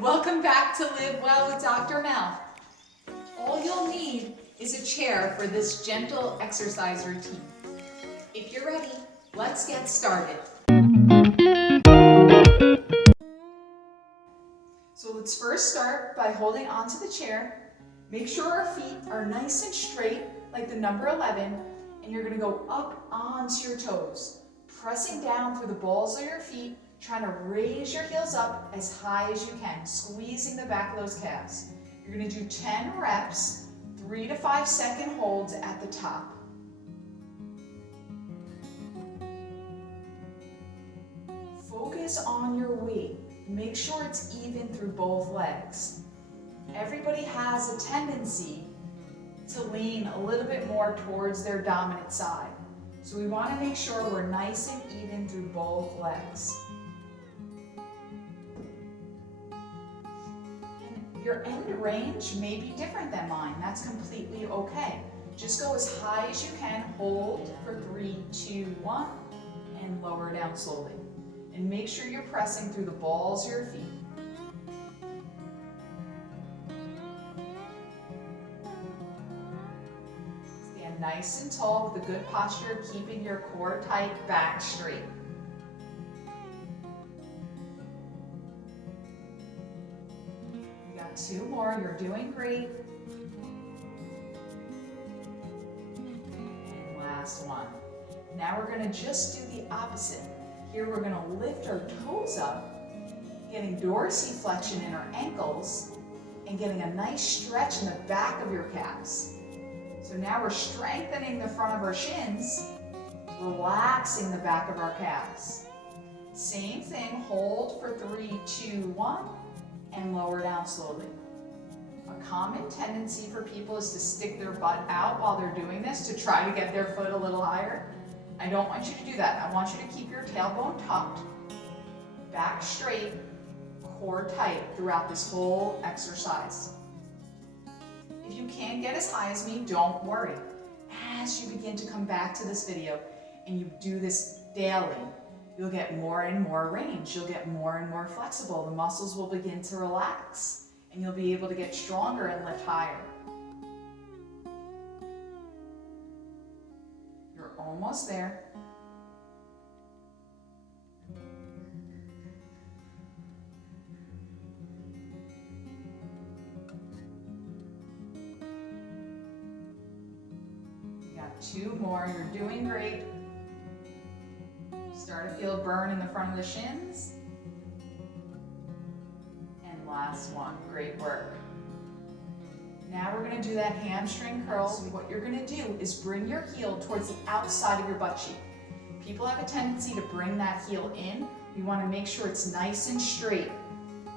Welcome back to Live Well with Dr. Mel. All you'll need is a chair for this gentle exercise routine. If you're ready, let's get started. So let's first start by holding onto the chair. Make sure our feet are nice and straight, like the number 11, and you're going to go up onto your toes, pressing down through the balls of your feet, trying to raise your heels up as high as you can, squeezing the back of those calves. You're going to do 10 reps, 3 to 5 second holds at the top. Focus on your weight. Make sure it's even through both legs. Everybody has a tendency to lean a little bit more towards their dominant side. So we want to make sure we're nice and even through both legs. And your end range may be different than mine. That's completely okay. Just go as high as you can, hold for 3, 2, 1, and lower down slowly. And make sure you're pressing through the balls of your feet. Stand nice and tall with a good posture, keeping your core tight, back straight. You got 2 more, you're doing great. And last one. Now we're going to just do the opposite. Here we're going to lift our toes up, getting dorsiflexion in our ankles, and getting a nice stretch in the back of your calves. So now we're strengthening the front of our shins, relaxing the back of our calves. Same thing, hold for 3, 2, 1, and lower down slowly. A common tendency for people is to stick their butt out while they're doing this to try to get their foot a little higher. I don't want you to do that. I want you to keep your tailbone tucked, back straight, core tight throughout this whole exercise. If you can't get as high as me, don't worry. As you begin to come back to this video and you do this daily, you'll get more and more range. You'll get more and more flexible. The muscles will begin to relax and you'll be able to get stronger and lift higher. You're almost there. You got 2 more, you're doing great. Start to feel a burn in the front of the shins. And last one, great work. Now we're going to do that hamstring curl. So what you're going to do is bring your heel towards the outside of your butt cheek. People have a tendency to bring that heel in. We want to make sure it's nice and straight.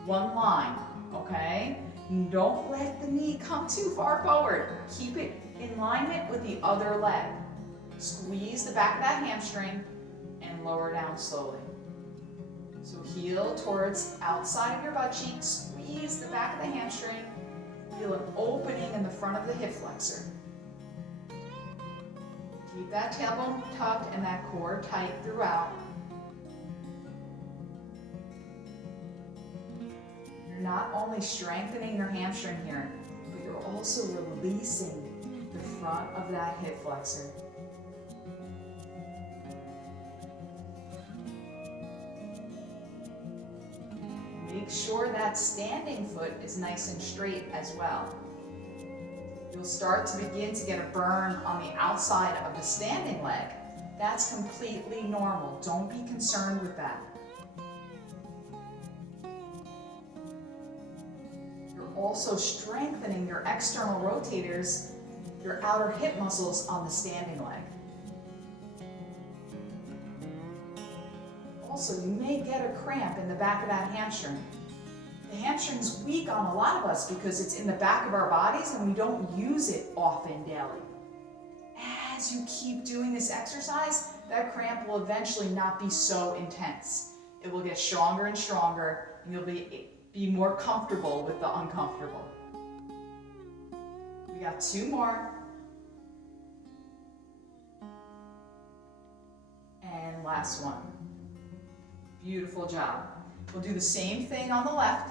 One line, okay? And don't let the knee come too far forward. Keep it in alignment with the other leg. Squeeze the back of that hamstring and lower down slowly. So heel towards outside of your butt cheek. Squeeze the back of the hamstring. Feel an opening in the front of the hip flexor. Keep that tailbone tucked and that core tight throughout. You're not only strengthening your hamstring here, but you're also releasing the front of that hip flexor. Make sure that standing foot is nice and straight as well. You'll start to begin to get a burn on the outside of the standing leg. That's completely normal. Don't be concerned with that. You're also strengthening your external rotators, your outer hip muscles on the standing leg. Also, you may get a cramp in the back of that hamstring. The hamstring's weak on a lot of us because it's in the back of our bodies and we don't use it often daily. As you keep doing this exercise, that cramp will eventually not be so intense. It will get stronger and stronger and you'll be more comfortable with the uncomfortable. We got 2 more. And last one. Beautiful job. We'll do the same thing on the left.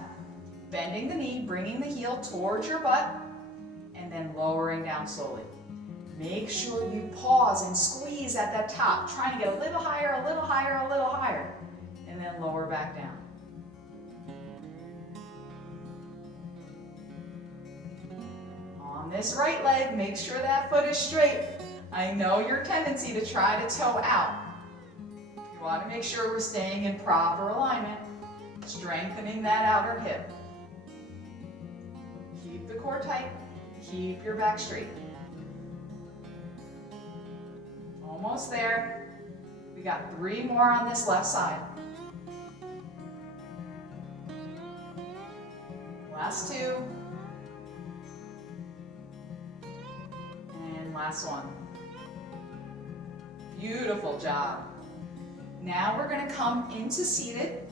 Bending the knee, bringing the heel towards your butt, and then lowering down slowly. Make sure you pause and squeeze at that top, trying to get a little higher, a little higher, a little higher, and then lower back down. On this right leg, make sure that foot is straight. I know your tendency to try to toe out. You want to make sure we're staying in proper alignment, strengthening that outer hip. Keep the core tight, keep your back straight. Almost there. We got 3 more on this left side. Last 2. And last one. Beautiful job. Now we're going to come into seated.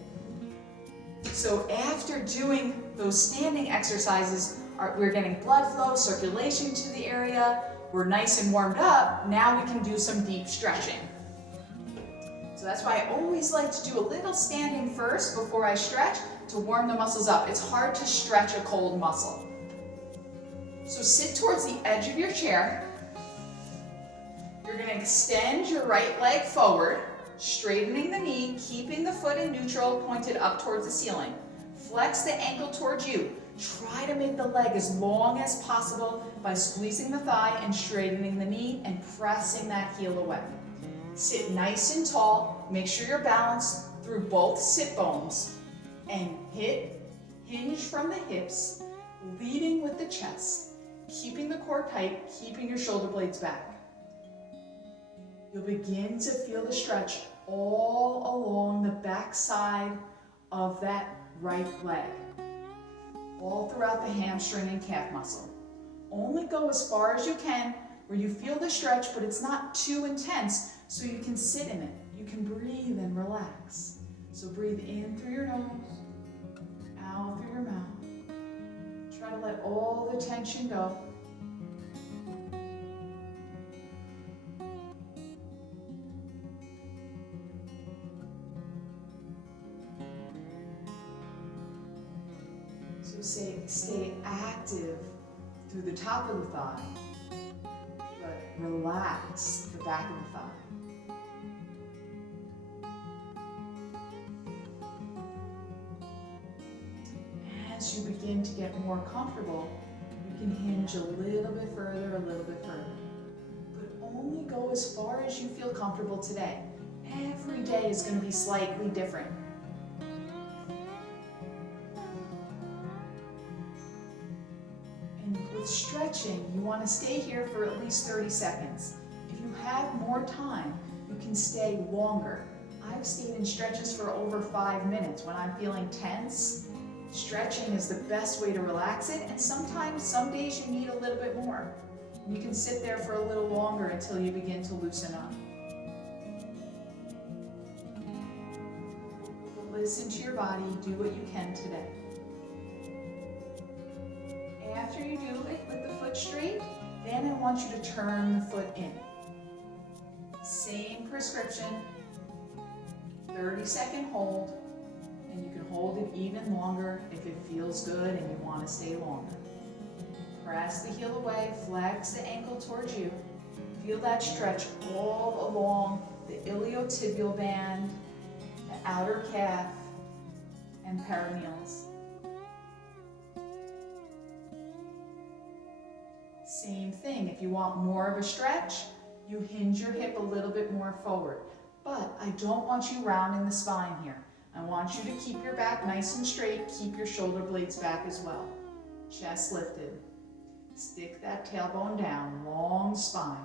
So after doing those standing exercises, we're getting blood flow, circulation to the area. We're nice and warmed up. Now we can do some deep stretching. So that's why I always like to do a little standing first before I stretch to warm the muscles up. It's hard to stretch a cold muscle. So sit towards the edge of your chair. You're going to extend your right leg forward, straightening the knee, keeping the foot in neutral, pointed up towards the ceiling. Flex the ankle towards you. Try to make the leg as long as possible by squeezing the thigh and straightening the knee and pressing that heel away. Sit nice and tall. Make sure you're balanced through both sit bones and hinge from the hips, leading with the chest, keeping the core tight, keeping your shoulder blades back. You'll begin to feel the stretch all along the back side of that right leg, all throughout the hamstring and calf muscle. Only go as far as you can where you feel the stretch, but it's not too intense, so you can sit in it. You can breathe and relax. So breathe in through your nose, out through your mouth. Try to let all the tension go. So stay active through the top of the thigh, but relax the back of the thigh. As you begin to get more comfortable, you can hinge a little bit further, but only go as far as you feel comfortable today. Every day is going to be slightly different. With stretching, you want to stay here for at least 30 seconds. If you have more time, you can stay longer. I've stayed in stretches for over 5 minutes. When I'm feeling tense, stretching is the best way to relax it, and sometimes, some days you need a little bit more. You can sit there for a little longer until you begin to loosen up. Listen to your body, do what you can today. After you do it with the foot straight, then I want you to turn the foot in. Same prescription, 30-second hold, and you can hold it even longer if it feels good and you want to stay longer. Press the heel away, flex the ankle towards you. Feel that stretch all along the iliotibial band, the outer calf, and perineals. Same thing, if you want more of a stretch, you hinge your hip a little bit more forward. But I don't want you rounding the spine here. I want you to keep your back nice and straight, keep your shoulder blades back as well. Chest lifted. Stick that tailbone down, long spine.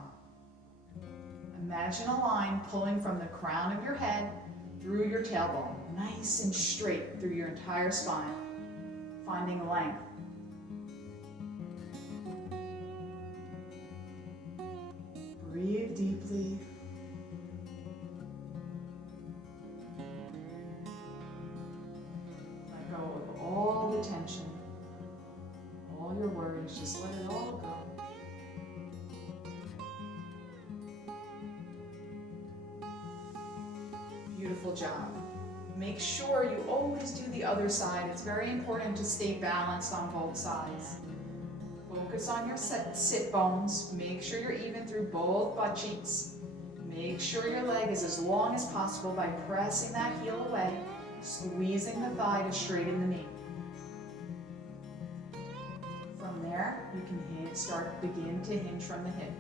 Imagine a line pulling from the crown of your head through your tailbone, nice and straight through your entire spine, finding length. Breathe deeply. Let go of all the tension, all your worries, just let it all go. Beautiful job. Make sure you always do the other side. It's very important to stay balanced on both sides. Focus on your sit bones. Make sure you're even through both butt cheeks. Make sure your leg is as long as possible by pressing that heel away, squeezing the thigh to straighten the knee. From there, you can begin to hinge from the hip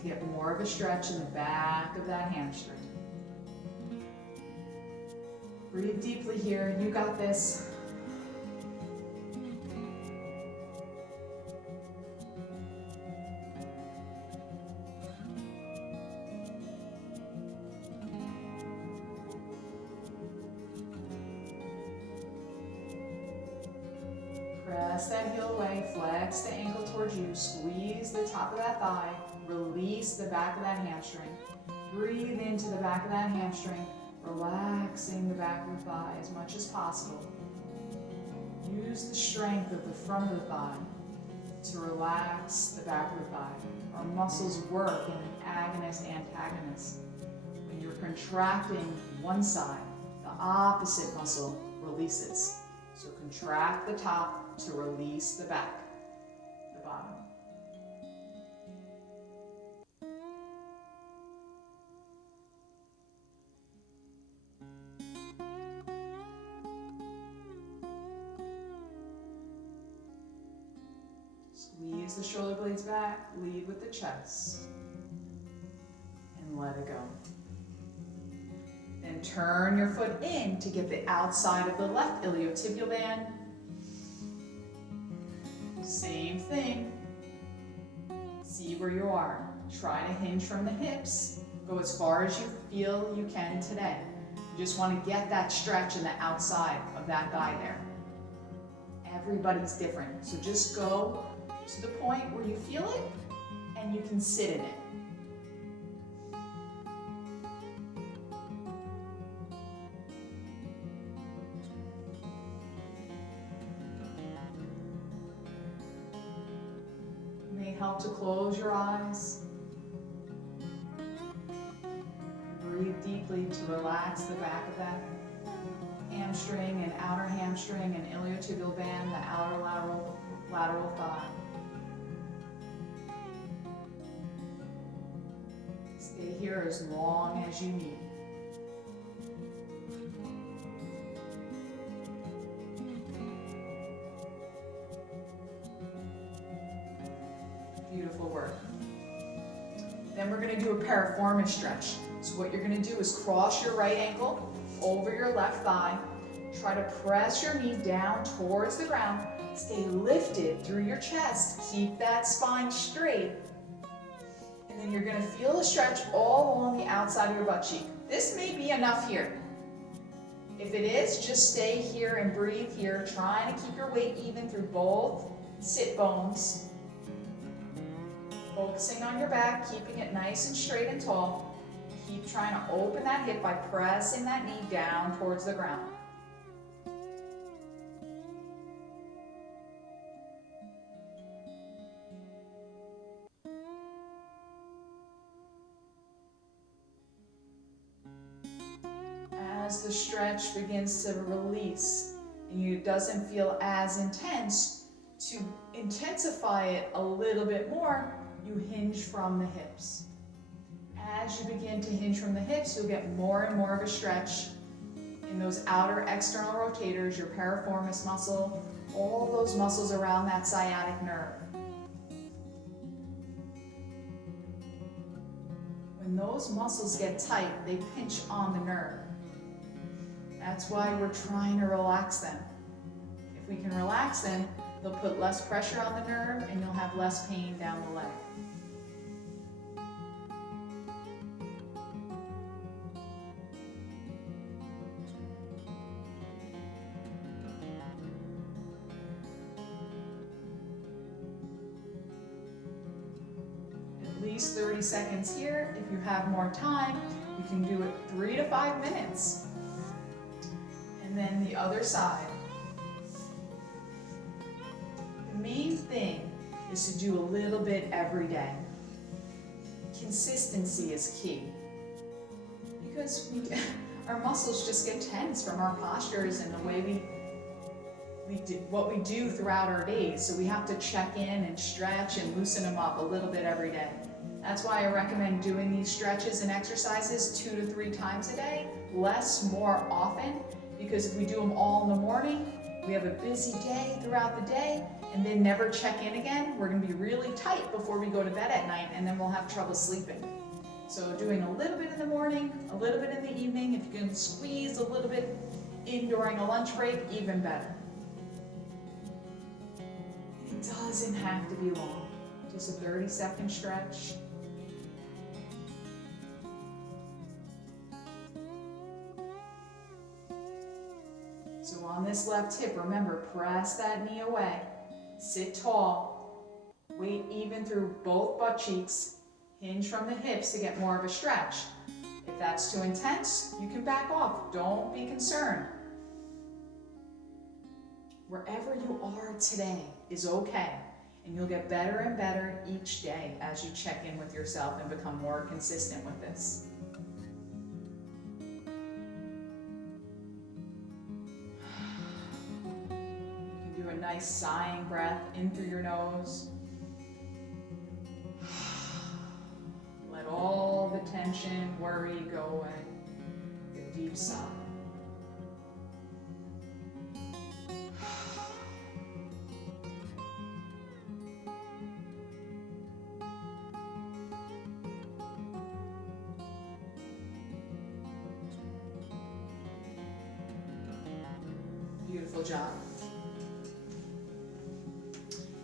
to get more of a stretch in the back of that hamstring. Breathe deeply here. You got this. Press that heel away, flex the ankle towards you, squeeze the top of that thigh, release the back of that hamstring. Breathe into the back of that hamstring, relaxing the back of the thigh as much as possible. Use the strength of the front of the thigh to relax the back of the thigh. Our muscles work in an agonist-antagonist. When you're contracting one side, the opposite muscle releases. So contract the top to release the back, the bottom. Squeeze the shoulder blades back, lead with the chest, and let it go. Then turn your foot in to get the outside of the left iliotibial band. Same thing. See where you are. Try to hinge from the hips. Go as far as you feel you can today. You just want to get that stretch in the outside of that thigh there. Everybody's different, so just go to the point where you feel it and you can sit in it. Help to close your eyes. Breathe deeply to relax the back of that hamstring and outer hamstring and iliotibial band, the outer lateral thigh. Stay here as long as you need. Beautiful work. Then we're going to do a piriformis stretch. So what you're going to do is cross your right ankle over your left thigh. Try to press your knee down towards the ground. Stay lifted through your chest. Keep that spine straight. And then you're going to feel a stretch all along the outside of your butt cheek. This may be enough here. If it is, just stay here and breathe here, trying to keep your weight even through both sit bones. Focusing on your back, keeping it nice and straight and tall. Keep trying to open that hip by pressing that knee down towards the ground. As the stretch begins to release and it doesn't feel as intense, to intensify it a little bit more, you hinge from the hips. As you begin to hinge from the hips, you'll get more and more of a stretch in those outer external rotators, your piriformis muscle, all those muscles around that sciatic nerve. When those muscles get tight, they pinch on the nerve. That's why we're trying to relax them. If we can relax them, they'll put less pressure on the nerve and you'll have less pain down the leg. At least 30 seconds here. If you have more time, you can do it 3 to 5 minutes. And then the other side. The main thing is to do a little bit every day. Consistency is key. Because our muscles just get tense from our postures and the way we do what we do throughout our days. So we have to check in and stretch and loosen them up a little bit every day. That's why I recommend doing these stretches and exercises 2 to 3 times a day, less more often, because if we do them all in the morning, we have a busy day throughout the day, and then never check in again, we're gonna be really tight before we go to bed at night, and then we'll have trouble sleeping. So doing a little bit in the morning, a little bit in the evening, if you can squeeze a little bit in during a lunch break, even better. It doesn't have to be long, just a 30-second stretch. So on this left hip, remember, press that knee away. Sit tall. Weight even through both butt cheeks. Hinge from the hips to get more of a stretch. If that's too intense, you can back off. Don't be concerned. Wherever you are today is okay. And you'll get better and better each day as you check in with yourself and become more consistent with this. A nice sighing breath in through your nose. Let all the tension, worry go away. Get a deep sigh. Beautiful job.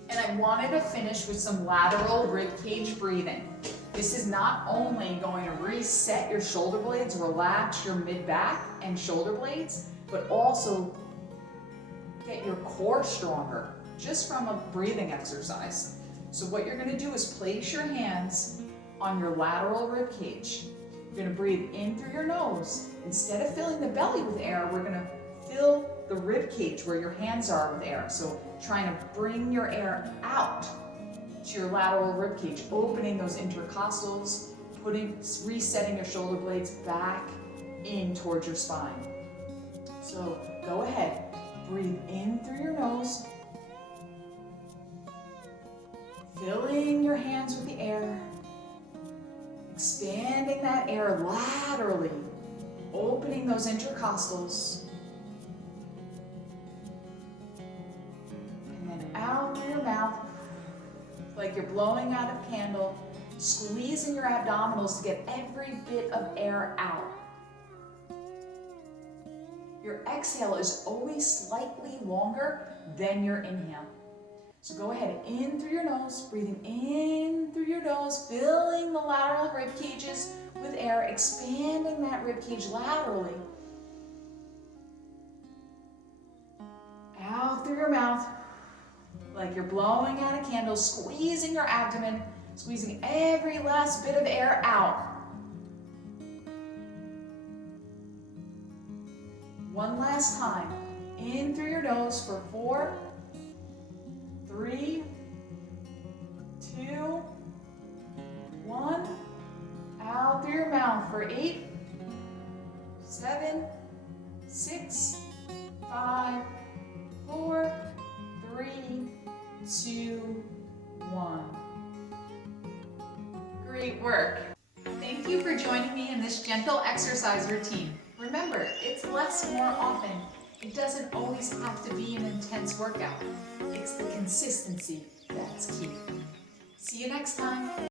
And I wanted to finish with some lateral ribcage breathing. This is not only going to reset your shoulder blades, relax your mid-back and shoulder blades, but also get your core stronger just from a breathing exercise. So what you're going to do is place your hands on your lateral ribcage. You're going to breathe in through your nose. Instead of filling the belly with air, we're going to fill the rib cage where your hands are with air. So trying to bring your air out to your lateral rib cage, opening those intercostals, resetting your shoulder blades back in towards your spine. So go ahead, breathe in through your nose, filling your hands with the air, expanding that air laterally, opening those intercostals, out through your mouth, like you're blowing out a candle, squeezing your abdominals to get every bit of air out. Your exhale is always slightly longer than your inhale. So go ahead, in through your nose, breathing in through your nose, filling the lateral rib cages with air, expanding that rib cage laterally. Out through your mouth, like you're blowing out a candle, squeezing your abdomen, squeezing every last bit of air out. One last time, in through your nose for 4, 3, 2, 1. Out through your mouth for 8, 7, 6, 5, 4, 3, 2, 1. Great work. Thank you for joining me in this gentle exercise routine. Remember, it's less more often. It doesn't always have to be an intense workout. It's the consistency that's key. See you next time.